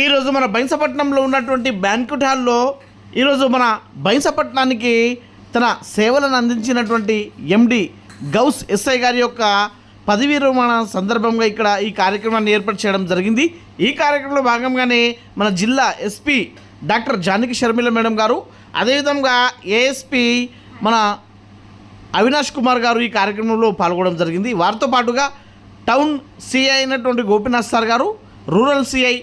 ఈరోజు మన బైంసపట్నంలో ఉన్నటువంటి బ్యాంక్వెట్ హాల్లో ఈరోజు మన బైంసపట్నానికి తన సేవలను అందించినటువంటి ఎండి గౌస్ ఎస్ఐ గారి యొక్క పదవీ విరమణ సందర్భంగా ఇక్కడ ఈ కార్యక్రమాన్ని ఏర్పాటు చేయడం జరిగింది. ఈ కార్యక్రమంలో భాగంగానే మన జిల్లా SP doctor Janaki Sharmila madam గారు అదేవిధంగా ఏఎస్పీ మన అవినాష్ కుమార్ గారు ఈ కార్యక్రమంలో పాల్గొనడం జరిగింది. వారితో పాటుగా టౌన్ సిఐ అయినటువంటి Gopinath sir garu rural CI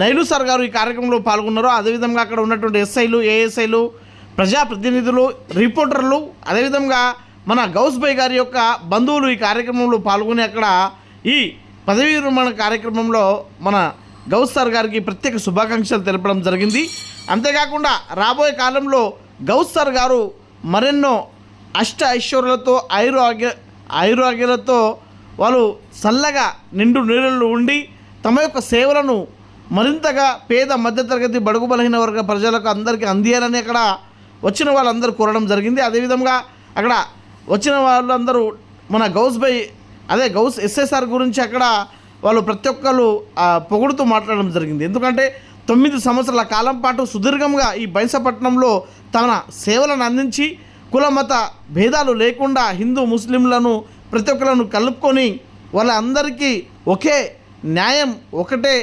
Nile sir గారు ఈ కార్యక్రమంలో పాల్గొన్నారు అదేవిధంగా అక్కడ ఉన్నటువంటి ఎస్ఐలు ఏఎస్ఐలు ప్రజాప్రతినిధులు రిపోర్టర్లు అదేవిధంగా మన గౌస్ గారి యొక్క బంధువులు ఈ కార్యక్రమంలో పాల్గొని అక్కడ ఈ పదవీ విరమణ కార్యక్రమంలో మన గౌస్ సార్ గారికి ప్రత్యేక శుభాకాంక్షలు తెలపడం జరిగింది. అంతేకాకుండా రాబోయే కాలంలో గౌస్ సార్ గారు మరెన్నో అష్ట ఐశ్వర్యులతో ఆయురాగ్య ఆయురాగ్యాలతో వాళ్ళు చల్లగా నిండు నీళ్ళు ఉండి తమ యొక్క సేవలను మరింతగా పేద మధ్యతరగతి బడుగు బలహీన వర్గ ప్రజలకు అందరికీ అందియాలని అక్కడ వచ్చిన వాళ్ళందరూ కోరడం జరిగింది. అదేవిధంగా అక్కడ వచ్చిన వాళ్ళందరూ మన గౌస్ బై అదే గౌస్ ఎస్ఎస్ఆర్ గురించి అక్కడ వాళ్ళు ప్రతి ఒక్కరు పొగుడుతూ మాట్లాడడం జరిగింది. ఎందుకంటే తొమ్మిది సంవత్సరాల కాలం పాటు సుదీర్ఘంగా ఈ బైంసపట్నంలో తన సేవలను అందించి కుల మత భేదాలు లేకుండా హిందూ ముస్లింలను ప్రతి ఒక్కరను కలుపుకొని వాళ్ళందరికీ ఒకే న్యాయం ఒకటే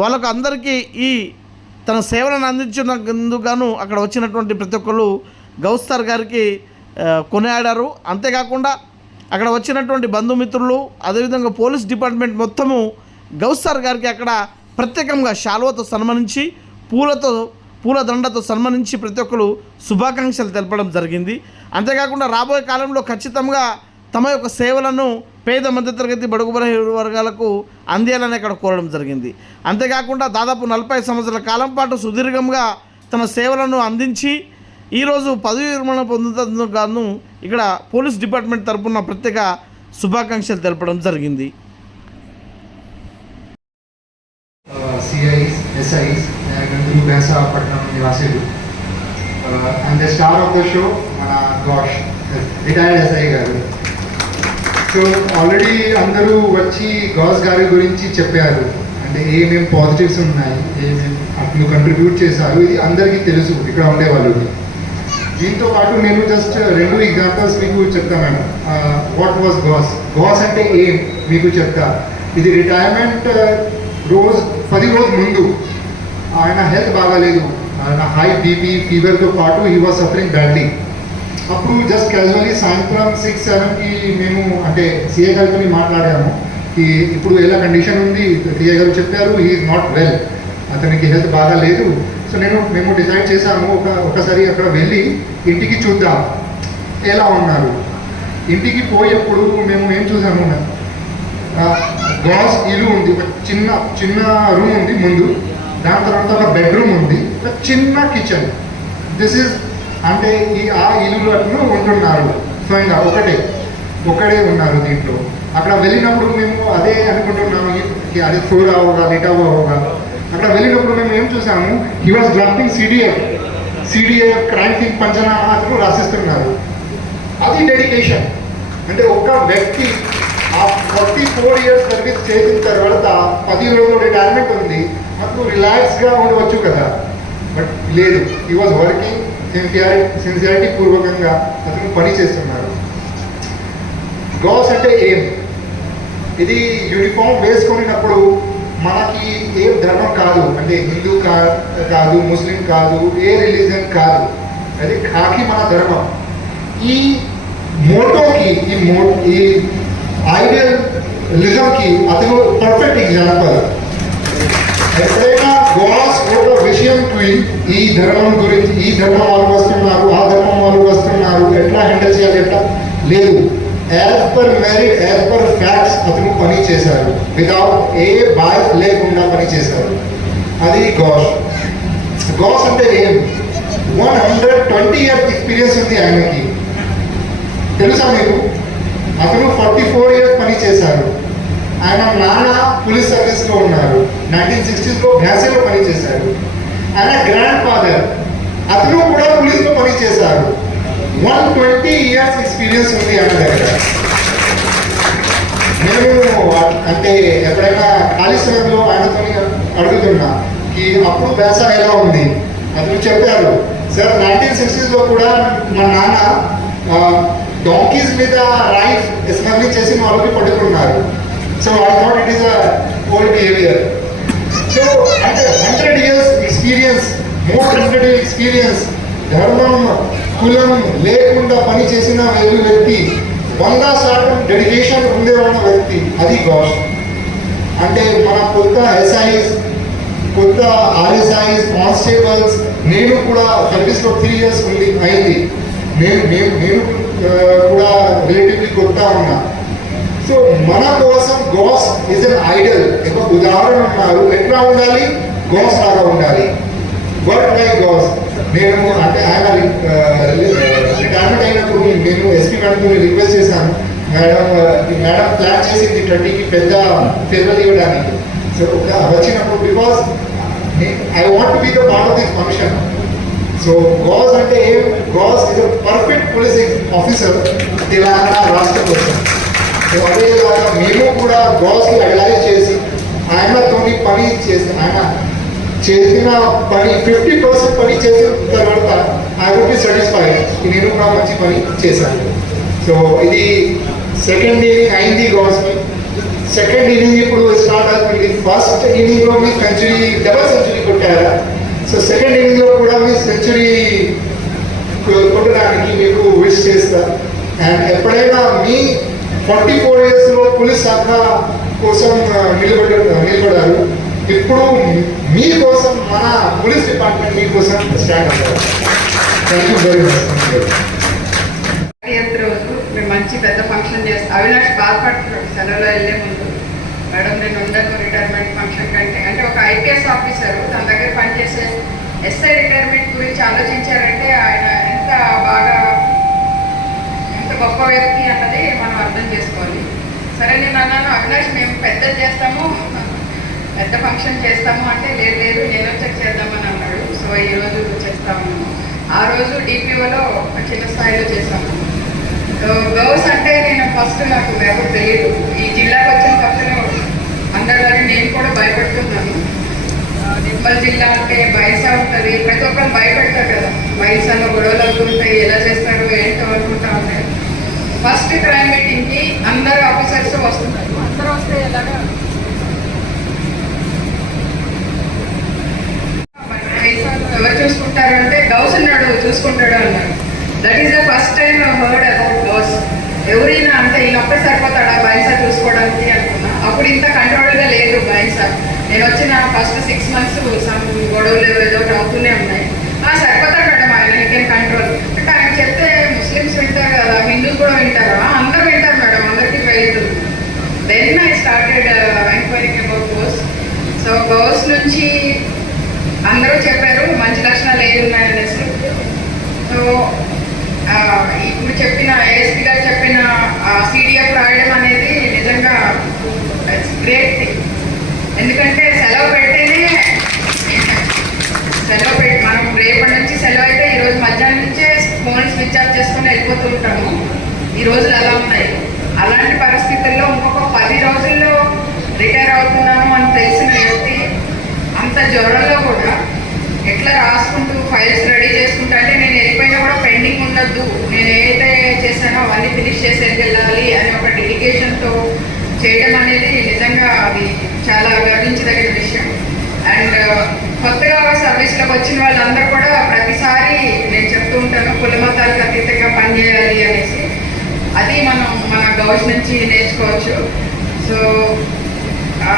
వాళ్ళకు అందరికీ ఈ తన సేవలను అందించినందుకు అక్కడ వచ్చినటువంటి ప్రతి ఒక్కరు గౌస్తార్ గారికి కొనియాడారు. అంతేకాకుండా అక్కడ వచ్చినటువంటి బంధుమిత్రులు అదేవిధంగా పోలీస్ డిపార్ట్మెంట్ మొత్తము గౌస్తార్ గారికి అక్కడ ప్రత్యేకంగా శాలువతో సన్మానించి పూలతో పూలదండతో సన్మానించి ప్రతి ఒక్కరు శుభాకాంక్షలు తెలపడం జరిగింది. అంతేకాకుండా రాబోయే కాలంలో ఖచ్చితంగా తమ యొక్క సేవలను పేద మధ్యతరగతి బడుగు బలహీన వర్గాలకు అందేయాలని అక్కడ కోరడం జరిగింది. అంతేకాకుండా దాదాపు నలభై సంవత్సరాల కాలం పాటు సుదీర్ఘంగా తన సేవలను అందించి ఈరోజు పదవి విరమణ పొందుతందుకు ఇక్కడ పోలీస్ డిపార్ట్మెంట్ తరపున ప్రత్యేక శుభాకాంక్షలు తెలపడం జరిగింది. సిఐస్ ఎస్ఐస్ నివాసులు and the star of the show మన గోష్ రిటైర్డ్ ఎస్ఐ గారు. సో ఆల్రెడీ అందరూ వచ్చి గాస్ గారి గురించి చెప్పారు. అంటే ఏమేమి పాజిటివ్స్ ఉన్నాయి ఏమేమి అట్లు కంట్రిబ్యూట్ చేశారు ఇది అందరికీ తెలుసు ఇక్కడ ఉండే వాళ్ళకి. దీంతో పాటు నేను జస్ట్ రెండు ఎగ్జాంపుల్స్ మీకు చెప్తా madam what was Ghouse Ghouse అంటే ఏం మీకు చెప్తా. ఇది రిటైర్మెంట్ రోజు పది రోజు ముందు. ఆయన హెల్త్ బాగాలేదు. ఆయన హై బీపీ ఫీవర్తో పాటు హీ వాజ్ సఫరింగ్ బ్యాడ్లీ అప్పుడు జస్ట్ క్యాజువల్లీ సాయంత్రం సిక్స్ సెవెన్కి మేము అంటే సిఏ గారితో మాట్లాడాము ఈ ఇప్పుడు ఎలా కండిషన్ ఉంది సిఏ గారు చెప్పారు ఈజ్ నాట్ వెల్ అతనికి హెల్త్ బాగా లేదు. సో నేను మేము డిసైడ్ చేశాము ఒక ఒకసారి అక్కడ వెళ్ళి ఇంటికి చూద్దాం. ఎలా ఉన్నారు? ఇంటికి పోయేప్పుడు మేము ఏం చూసాము? గ్లాస్ ఇల్లు ఉంది ఒక చిన్న చిన్న రూమ్ ఉంది ముందు. దాని తర్వాత ఒక బెడ్రూమ్ ఉంది ఒక చిన్న కిచెన్ దిస్ ఈజ్ అంటే ఈ ఆ ఇల్లు ఉంటున్నారు స్వయంగా ఒకటే ఒకడే ఉన్నారు దీంట్లో. అక్కడ వెళ్ళినప్పుడు మేము అదే అనుకుంటున్నాము అదే అది అవ్వగా అవగా లిట్ అవ్వగా అక్కడ వెళ్ళినప్పుడు మేము ఏం చూసాము? He was drafting CDF CDF crime thing panchanama అతను రాసిస్తున్నారు. అది డెడికేషన్ అంటే ఒక వ్యక్తి ఆ ఫార్టీ ఫోర్ ఇయర్స్ సర్వీస్ చేసిన తర్వాత పది రోజులు రిటైర్మెంట్ ఉంది. మనకు రిలాక్స్గా ఉండవచ్చు కదా. బట్ లేదు ఈ వాజ్ వర్కింగ్ సిన్సియారిటీ సిన్సియారిటీ పూర్వకంగా అతను పని చేస్తున్నారు గౌస్ అంటే ఏం? ఇది యూనిఫామ్ వేసుకునేటప్పుడు మనకి ఏ ధర్మం కాదు. అంటే హిందూ కా కాదు ముస్లిం కాదు ఏ రిలీజన్ కాదు. అది కాకి మన ధర్మం. ఈ మోటోకి ఈ మో ఈ ఐడియలిజంకి అతను పర్ఫెక్ట్ ఎగ్జాంపుల్. ఎప్పుడైనా గోస్ ఒక విషయం ఈ ధర్మం గురించి ఈ ధర్మం వాళ్ళు వస్తున్నారు ఆ ధర్మం వాళ్ళు వస్తున్నారు ఎట్లా హ్యాండిల్ చేయాలి ఎట్లా? లేదు. As per merit as per facts అతను పని చేశారు వితౌట్ ఏ బాయ్ లేకుండా పని చేశారు అది గోష్. గాస్ అంటే ఏం? One hundred twenty years experience ఉంది ఆయనకి. తెలుసా మీకు? అతను ఫార్టీ ఫోర్ ఇయర్స్ పని చేశారు ఆయన నాన్న పోలీస్ సర్వీస్లో ఉన్నారు. నైన్టీన్ సిక్స్టీస్లో భ్యాసలో పని చేశారు ఆయన గ్రాండ్ ఫాదర్ అతను కూడా పోలీస్లో పని చేశారు వన్ ట్వంటీ ఇయర్స్ ఎక్స్పీరియన్స్ ఉంది ఆయన దగ్గర. నేను అంటే ఎప్పుడైనా ఈ అప్పుడు బేసా ఎలా ఉంది? అతను చెప్పారు. సార్ నైన్టీన్ సిక్స్టీస్లో కూడా మా నాన్న డాంకీస్ మీద రైఫ్ స్మగ్లింగ్ చేసి మా పట్టుకున్నారు. So I thought it is a old behaviour so అంటే hundred years experience more hundred year experience ధర్మం కులం లేకుండా పని చేసిన వేరు వ్యక్తి వంద శాతం డెడికేషన్ ఉండేవాడిన వ్యక్తి అది గాడ్ అంటే మన కొత్త ఎస్ఐస్ కొత్త ఆర్ఎస్ఐస్ కానిస్టేబుల్స్ నేను కూడా సర్వీస్లో త్రీ ఇయర్స్ ఉంది అయింది నేను నేను నేను కూడా రిలేటివ్లీ కొత్త ఉన్నా సో మన కోసం గోస్ ఇస్ అన్ ఐడల్ ఒక ఉదాహరణ ఉన్నారు. ఎట్లా ఉండాలి? గోస్ లాగా ఉండాలి. వర్క్ లైక్ గోస్ నేను అంటే ఆయన uh, రిటైర్మెంట్ అయినప్పుడు నేను ఎస్పీ మేడంతో రిక్వెస్ట్ చేశాను. మేడం మేడం ప్లాన్ చేసింది ట్వంటీకి పెద్ద ఫేర్వెల్ ఇవ్వడానికి. సో వచ్చినప్పుడు because I want be the part of this function so Ghouse అంటే ఏం? Ghouse is perfect police officer Telangana రాష్ట్ర కోసం సో అదేవిధంగా మేము కూడా గోస్కి అడలైజ్ చేసి ఆయనతో పని చేసి ఆయన చేసిన పని ఫిఫ్టీ పర్సెంట్ పని చేసిన తర్వాత ఐ వుడ్ బి సాటిస్ఫైడ్ నేను కూడా మంచి పని చేశాను. సో ఇది సెకండ్ ఇన్నింగ్ అయింది గోస్కి సెకండ్ ఇన్నింగ్ ఇప్పుడు స్టార్ట్ అవుతుంది. ఫస్ట్ ఇన్నింగ్లో మీ సెంచరీ డబల్ సెంచరీ కొట్టారా? సో సెకండ్ ఇన్నింగ్లో కూడా మీ సెంచరీ కొట్టడానికి మీకు విష్ చేస్తా. అండ్ ఎప్పుడైనా మీ ఫార్టీ ఫోర్ ఇయర్స్లో పోలీస్ శాఖ కోసం ఆ, నిలబడారు. ఇప్పుడు మీకోసం మన పోలీస్ డిపార్ట్మెంట్ మీకోసం స్టాండ్ అవుతారు థ్యాంక్ యూ వెరీ మచ్ రోజు మేము మంచి పెద్ద ఫంక్షన్ చేస్తాం. అవినాష్ బాధపడుతున్నాడు సెలవులో వెళ్ళే ముందు మేడం నేను ఉండను రిటైర్మెంట్ ఫంక్షన్ కంటే. అంటే ఒక ఐపీఎస్ ఆఫీసర్ తన దగ్గర పనిచేసే ఎస్ఐ రిటైర్మెంట్ గురించి ఆలోచించారంటే ఆయన ఎంత బాగా ఎంత గొప్ప వ్యక్తి అన్నది మనం అర్థం చేసుకోవాలి. సరే నేను అన్నాను అవినాష్ మేము పెద్ద చేస్తాము. పెద్ద ఫంక్షన్ చేస్తాము అంటే లేదు లేదు నేను వచ్చాక చేద్దామని అన్నాడు. సో ఈ రోజు చేస్తాము. ఆ రోజు డిపిఓలో చిన్న స్థాయిలో చేస్తాము. గర్ల్స్ అంటే నేను ఫస్ట్ నాకు ఎవరు తెలియదు ఈ జిల్లాకు వచ్చిన కొత్తలో అందరిలాగే నేను కూడా భయపడుతున్నాను. నిర్మల్ జిల్లా అంటే బయస ఉంటుంది. ప్రతి ఒక్కరు భయపడతారు కదా. బయసలో గొడవలు అవుతుంటాయి ఎలా చేస్తారు ఫస్ట్ క్రైమ్ మీటింగ్కి అందరు ఆఫీసర్స్ వస్తున్నారు. అందరూ వస్తే ఎలాగా? ఎవరు చూసుకుంటారు అంటే గౌస్ ఉన్నాడు చూసుకుంటాడు అన్నారు. That is the first time heard about Ghouse. ఎవరైనా అంటే ఈయనొక్కడే సరిపోతాడా బైసా చూసుకోవడానికి అనుకున్నా. అప్పుడు ఇంత కంట్రోల్గా లేదు బైసా నేను వచ్చిన ఫస్ట్ సిక్స్ మంత్స్ సమ్ గొడవలు ఏదో అవుతూనే ఉన్నాయి. సరిపోతాడు మేడం ఆయన కంట్రోల్ అంటే ఆయన చెప్తే ముస్లిమ్స్ వింటారు కదా హిందూస్ కూడా వింటారా అందరూ వింటారు మేడం అందరికీ తెలియదు then I started enquiring about Ghouse so Ghouse నుంచి అందరూ చెప్పారు మంచి లక్షణాలు ఏవి ఉన్నాయనేసి సో ఆ, ఇప్పుడు చెప్పిన ఏఎస్పీ గారు చెప్పిన సీడీఎఫ్ రాయడం అనేది నిజంగా గ్రేట్ థింగ్ ఎందుకంటే సెలవు పెడితేనే సెలవు పెట్టి మనం రేపటి నుంచి సెలవు అయితే ఈరోజు మధ్యాహ్నం నుంచే ఫోన్ స్విచ్ ఆఫ్ చేసుకొని వెళ్ళిపోతూ ఉంటాము ఈ రోజులు అలా ఉన్నాయి అలాంటి పరిస్థితుల్లో ఇంకొక పది రోజుల్లో రిటైర్ అవుతున్నాను అని తెలిసిన వ్యక్తి అంత జ్వరంలో కూడా ఎట్లా రాసుకుంటూ ఫైల్స్ రెడీ చేసుకుంటా? అంటే నేను వెళ్ళిపోయినా కూడా పెండింగ్ ఉండద్దు. నేను ఏదైతే చేశానో అవన్నీ ఫినిష్ చేసేది వెళ్ళాలి అని ఒక డెడికేషన్తో చేయడం అనేది నిజంగా అది చాలా గర్వించదగిన విషయం. అండ్ uh, కొత్తగా సర్వీస్లోకి వచ్చిన వాళ్ళందరూ కూడా ప్రతిసారి నేను చెప్తూ ఉంటాను కుల మతాలకు అతీతంగా పనిచేయాలి అనేసి. అది మనం మన గౌస్ నుంచి నేర్చుకోవచ్చు. సో ఆ,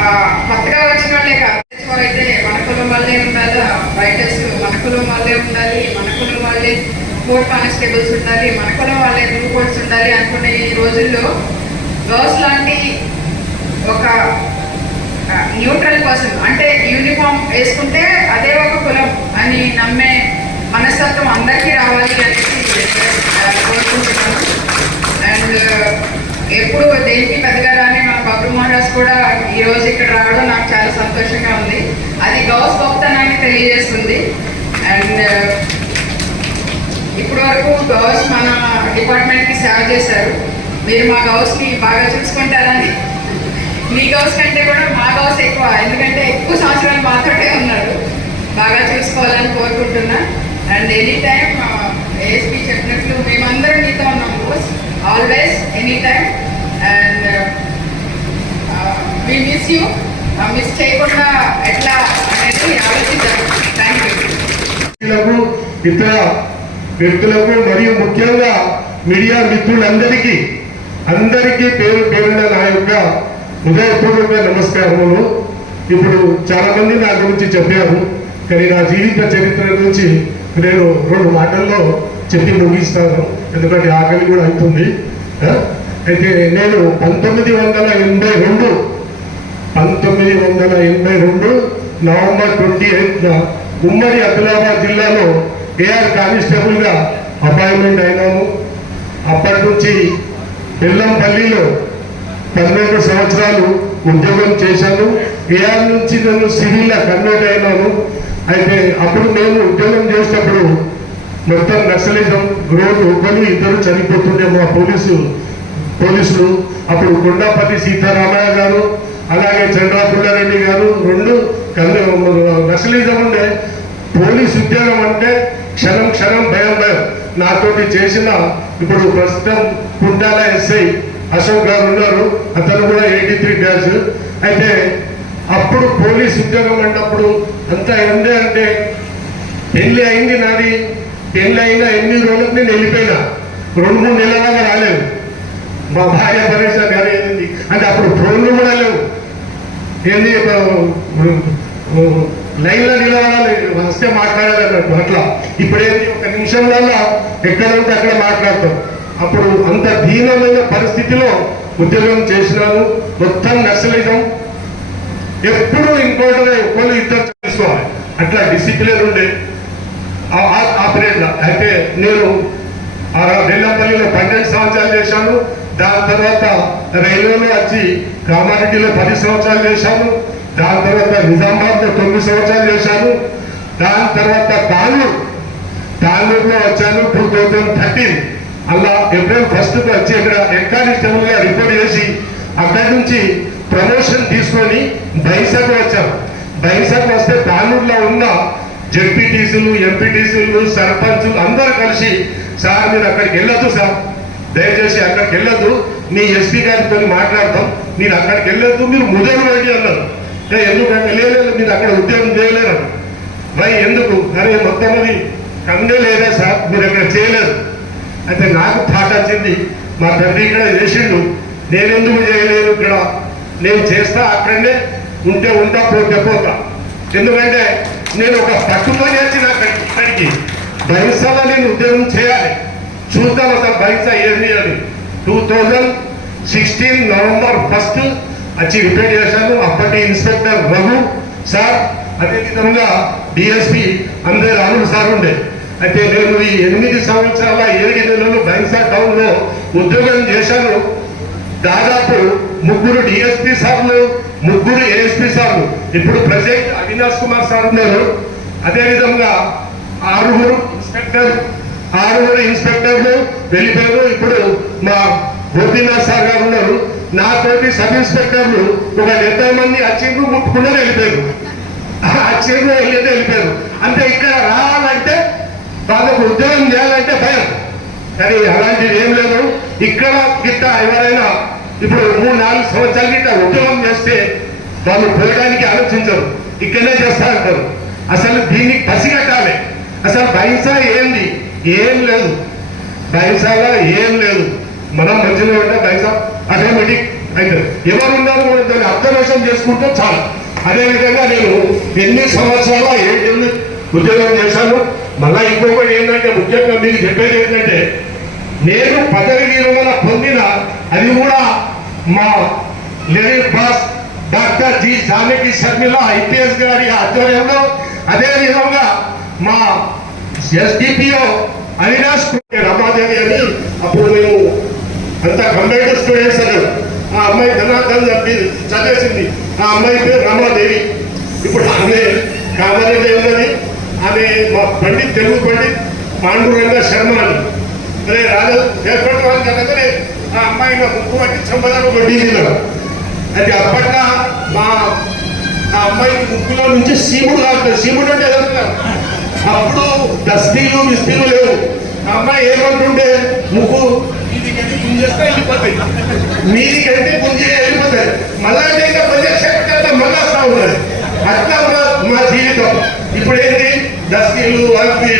కొత్తగా వచ్చిన వాళ్ళే కాదు అయితే మన కులం వాళ్ళే ఉండాలి రైటర్స్ మన కులం వాళ్ళే ఉండాలి మన కులం వాళ్ళే కోర్ట్ కానిస్టేబుల్స్ ఉండాలి మన కూడా వాళ్ళే రూపోర్ట్స్ కోర్ట్స్ ఉండాలి అనుకునే ఈ రోజుల్లో గర్ల్స్ లాంటి ఒక న్యూట్రల్ పర్సన్ అంటే యూనిఫామ్ వేసుకుంటే అదే ఒక కులం అని నమ్మే మనస్తత్వం అందరికీ రావాలి అనేసి కోరుకుంటున్నాను. అండ్ ఎప్పుడు దేనికి పెద్దగా రాని మన బాబు మహారాజ్ కూడా ఈ రోజు ఇక్కడ రావడం నాకు చాలా సంతోషంగా ఉంది అది గౌస్ గొప్పతనాన్ని తెలియజేస్తుంది అండ్ ఇప్పటివరకు గౌస్ మన డిపార్ట్మెంట్కి సేవ చేశారు. మీరు మా గౌస్ని బాగా చూసుకుంటారని. మీ గౌస్ కంటే కూడా మా గౌస్ ఎక్కువ ఎందుకంటే ఎక్కువ సంవత్సరాలు మాతోటే ఉన్నారు. బాగా చూసుకోవాలని కోరుకుంటున్నా. అండ్ ఎనీ టైం ఏఎస్పీ చెప్పినట్లు మేమందరం మీతో ఉన్నాం boss always any time and we miss you miss చేయకుండా ఎట్లా అనేది ఆలోచించారు థ్యాంక్ యూ వ్యక్తులకు మరియు ముఖ్యంగా మీడియా మిత్రులందరికీ అందరికీ పేరు పేరున నా యొక్క హృదయపూర్వక నమస్కారములు. ఇప్పుడు చాలా మంది నా గురించి చెప్పారు కానీ నా జీవిత చరిత్ర గురించి నేను రెండు మాటల్లో చెప్పి ముగిస్తాను. ఎందుకంటే ఆకలి కూడా అవుతుంది. అయితే నేను పంతొమ్మిది వందల ఎనభై రెండు పంతొమ్మిది వందల ఎనభై రెండు నవంబర్ ట్వంటీ ఎయిత్న ఉమ్మడి ఆదిలాబాద్ జిల్లాలో ఏఆర్ కానిస్టేబుల్గా అపాయింట్మెంట్ అయినాము. అప్పటి నుంచి బెల్లంపల్లిలో పన్నెండు సంవత్సరాలు ఉద్యోగం చేశాను. ఏఆర్ నుంచి నేను సివిల్గా కన్వర్ట్ అయినాను. అయితే అప్పుడు నేను ఉద్యోగం చేసేటప్పుడు మొత్తం నక్సలిజం రోజు ఒకరు ఇద్దరు చనిపోతుండే మా పోలీసు పోలీసులు. అప్పుడు కొండాపతి సీతారామయ్య గారు అలాగే చంద్రాపుల్లారెడ్డి గారు రెండు నక్సలిజం ఉండే పోలీస్ ఉద్యోగం అంటే క్షణం క్షణం భయం భయం. నాతోటి చేసిన ఇప్పుడు ప్రస్తుతం కుంటాల ఎస్ఐ అశోక్ గారు ఉన్నారు. అతను కూడా ఎయిటీ త్రీ బ్యాచ్ అయితే అప్పుడు పోలీస్ ఉద్యోగం అన్నప్పుడు అంతా ఎందే అంటే పెళ్ళి అయింది నాది. పెళ్ళి అయినా ఎన్ని రోజులకు నేను వెళ్ళిపోయినా. రెండు మూడు నెలల రాలేదు. మా భార్య పరేష గారు ఏంది? అంటే అప్పుడు ఫోన్లు కూడా లేవు. ఏంది లైన్లో నిలవాలి వస్తే మాట్లాడాలన్నట్టు అట్లా ఇప్పుడేది ఒక నిమిషంలో ఎక్కడ ఉంటే అక్కడ మాట్లాడతాం. అప్పుడు అంత దీనమైన పరిస్థితిలో ఉద్యోగం చేసినాను మొత్తం నక్సలిజం ఎప్పుడు ఇంకోటి ఒకళ్ళు ఇద్దరు చేసుకోవాలి అట్లా డిసిప్లిన్ ఉండే. ఆ- ఆ- అయితే నేను ఆ పన్నెండు సంవత్సరాలు చేశాను. దాని తర్వాత రైల్వేలో వచ్చి కామారెడ్డిలో పది సంవత్సరాలు చేశాను. దాని తర్వాత నిజామాబాద్లో తొమ్మిది సంవత్సరాలు చేశాను. దాని తర్వాత తానూరు తానూరులో వచ్చాను టూ థౌజండ్ థర్టీన్ అలా ఏప్రిల్ ఫస్ట్ వచ్చి ఇక్కడ ఎన్కానిస్టేబుల్గా రిపోర్ట్ చేసి అక్కడి నుంచి ప్రమోషన్ తీసుకొని బైసాకు వచ్చాను. బైసాకు వస్తే తానూరులో ఉన్న జడ్పీటీసీలు ఎంపీటీసీలు సర్పంచులు అందరూ కలిసి సార్ మీరు అక్కడికి వెళ్ళొద్దు సార్. దయచేసి అక్కడికి వెళ్ళొద్దు. మీ ఎస్పీ గారితో మాట్లాడతాం మీరు అక్కడికి వెళ్ళొద్దు. మీరు ముదరు రెడ్డి అన్నారు. ఎందుకంటే లేదు మీరు అక్కడ ఉద్యోగం చేయలేరు మరి ఎందుకు? అరే మొత్తం అది కందే లేదా సార్ మీరు అక్కడ చేయలేదు. అయితే నాకు థాట్ వచ్చింది మా తండ్రి ఇక్కడ చేసిండు నేను ఎందుకు చేయలేదు ఇక్కడ? నేను చేస్తా అక్కడనే ఉంటే ఉంటా పోతే పోతా. ఎందుకంటే నేను ఒక పట్టుకొని వచ్చిన అక్కడికి ఇక్కడికి. బైసాలో నేను ఉద్యోగం చేయాలి. చూద్దాం అసలు బైసా ఏంది అని two thousand sixteen November first వచ్చి రిపేర్ చేశాను అప్పటి ఇన్స్పెక్టర్ రఘు సార్ అదేవిధంగా డిఎస్పి అందరి రాములు సార్ ఉండే. అయితే నేను ఈ ఎనిమిది సంవత్సరాల ఏడు నెలలు బైన్సా టౌన్లో ఉద్యోగం చేశాను. దాదాపు ముగ్గురు డిఎస్పి సార్లు ముగ్గురు ఏఎస్పి సార్లు. ఇప్పుడు ప్రజెంట్ అవినాష్ కుమార్ సార్ ఉన్నారు. అదేవిధంగా ఆరుగురు ఇన్స్పెక్టర్ ఆరుగురు ఇన్స్పెక్టర్లు వెళ్ళిపోయారు. ఇప్పుడు మా గోపీనాథ్ సార్ గారు ఉన్నారు. నాతోటి సబ్ ఇన్స్పెక్టర్లు ఒక డెబ్బై మంది వచ్చిండ్రు ముట్టుకుండా వెళ్ళిపోయారు. వచ్చిండ్రు వెళ్ళితే వెళ్ళిపోయారు. అంటే ఇక్కడ రావాలంటే వాళ్ళకు ఉద్యోగం చేయాలంటే భయం. కానీ అలాంటిది ఏం లేదు. ఇక్కడ గిట్ట ఎవరైనా ఇప్పుడు మూడు నాలుగు సంవత్సరాల గిట్ట ఉద్యోగం చేస్తే వాళ్ళు పోయడానికి ఆలోచించరు. ఇక్కడనే చేస్తా అంటారు. అసలు దీన్ని పసిగట్టాలి అసలు బహింస ఏంది? ఏం లేదు. బహింసలో ఏం లేదు. మనం మధ్యలో ఉంటే బహింస ఆటోమేటిక్ అయితే ఎవరు ఉన్నారు దాన్ని అబ్జర్వేషన్ చేసుకుంటే చాలు. అదేవిధంగా నేను ఎన్ని సంవత్సరాల ఏడు ఉద్యోగం చేశాను మళ్ళా ఇంకొకటి ఏంటంటే ముఖ్యంగా మీకు చెప్పేది ఏంటంటే నేను పదవి విరమణ పొందిన అది కూడా మా level boss doctor G. Janaki Sharmila IPS గారి ఆధ్వర్యంలో. అదే విధంగా మా ఎస్డిపిఓ అవినాష్ రమాదేవి అని అప్పుడు మేము అంత కంప్యూటర్ స్టూడెంట్స్ అన్నారు ఆ అమ్మాయి ధనార్థం చెప్పి చదివేసింది ఆ అమ్మాయి పేరు రమాదేవి. ఇప్పుడు ఆమె కామారెడ్డి ఉన్నది ఆమె మా పండిత్ తెలుగు పండిత్ పాండురంగ శర్మ అని. అరే రాజు ఏర్పడిన వాళ్ళు చెప్పగానే ఆ అమ్మాయి నా ముక్కు పట్టి చంపదాకు కొట్టింది నాకు. అయితే అప్పట్లో మా ఆ అమ్మాయి ముక్కులో నుంచి సీముడు కాదు సీముడు అంటే ఏదన్నా అప్పుడు దస్తీలు విస్తీలు లేవు. ఆ అమ్మాయి ఏమంటుండే ముక్కు ఇది గట్టి గుంజేస్తే వెళ్ళిపోతాయి. మీది గుంజే వెళ్ళిపోతాయి. మళ్ళా అంటే ఇంకా ప్రజాక్షేత్ర మళ్ళా వస్తా ఉన్నది అట్లా ఉన్న మా జీవితం. ఇప్పుడు ఏంటి? దస్తీలు అవి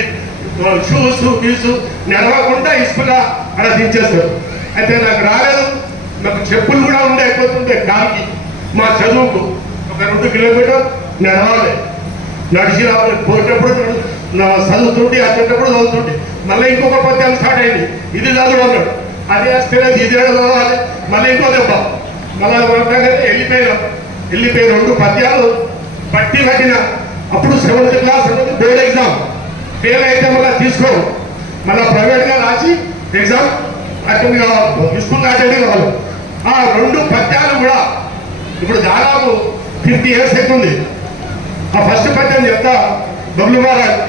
షూస్ ఫీజు నడవకుండా ఇసుకగా అలా దించేస్తారు. అయితే నాకు రాలేదు. నాకు చెప్పులు కూడా ఉండే అయిపోతుంటే కాకి మా చదువుకు ఒక రెండు కిలోమీటర్ నడవాలి నడిచి రావాలి. పోయేటప్పుడు నా చదువుతుంటే వచ్చేటప్పుడు చదువుతుంటే. మళ్ళీ ఇంకొక పద్యం స్టార్ట్ అయింది. ఇది చదువు అన్నాడు అది వస్తేనే ఇది చదవాలి మళ్ళీ ఇంకో దెబ్బ మళ్ళీ వెళ్ళిపోయినా. వెళ్ళిపోయి రెండు పద్యాలు బట్టి పట్టిన అప్పుడు seventh class board exam. Fail అయితే మళ్ళీ తీసుకో. మళ్ళీ ప్రైవేట్గా రాసి ఎగ్జామ్ అటెండ్ కావాలి స్కూల్ అటెండ్ కావాలి. ఆ రెండు పద్యాలు కూడా ఇప్పుడు దాదాపు ఫిఫ్టీ ఇయర్స్ అవుతుంది ఆ ఫస్ట్ పద్యం చెప్తా. బబ్లు మహారాజ్.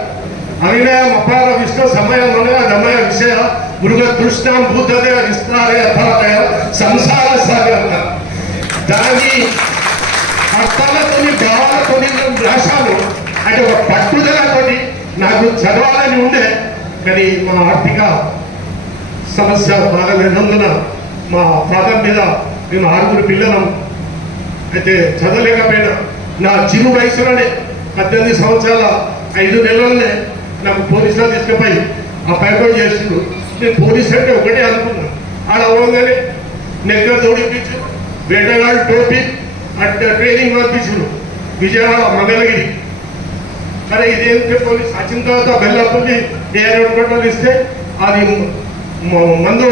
అవినయం అపార విష్ణు సమయంలోనే నమయ విషయ మృగ కృష్ణం భూతదే విస్తారే అపారయ సంసార సాగర దాని అర్థాలతోని భావాలతోని నేను రాశాను అంటే ఒక పట్టుదలతోని నాకు చదవాలని ఉండే కానీ మా ఆర్థిక సమస్య బాగలేనందున మా ఫాదర్ మీద మేము ఆరుగురు పిల్లలం. అయితే చదవలేకపోయినా నా చిరు వయసులోనే పద్దెనిమిది సంవత్సరాల ఐదు నెలలనే నాకు పోలీసులో తీసుకుపోయి ఆ పైపడి చేసిండు నేను పోలీస్ అంటే ఒకటే అనుకున్నా. ఆడ అవ్వగానే నెగ్గర తోడిపించు వేటగాడు టోపీ అంటే ట్రైనింగ్ పంపించుడు. విజయవాడ మంగళగిరి. సరే ఇదేంటి పోలీస్? వచ్చిన తర్వాత బెల్లపల్లి ఏ గంటలు ఇస్తే అది మందు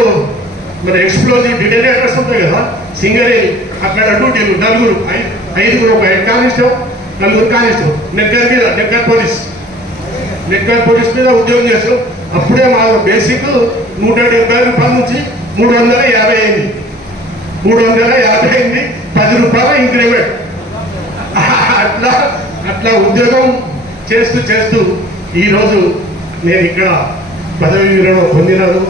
మరి ఎక్స్ప్లోజివ్ డిటెనేటర్స్ ఉంటాయి కదా సింగరే అక్కడ డ్యూటీలు నలుగురు. ఐదుగురు ఒక హెడ్ కానిస్టేబుల్ నలుగురు కానిస్టేబుల్. నెక్కర్ మీద నెక్కర్ పోలీస్. నెక్కర్ పోలీస్ మీద ఉద్యోగం చేస్తాం అప్పుడే మా బేసిక్ నూట డెబ్బై రూపాయల నుంచి మూడు వందల యాభై అయింది. మూడు వందల యాభై అయింది. పది రూపాయల ఇంక్రిమెంట్ అట్లా అట్లా ఉద్యోగం చేస్తూ చేస్తూ ఈరోజు నేను ఇక్కడ పదవి విరమణ పొందినాను.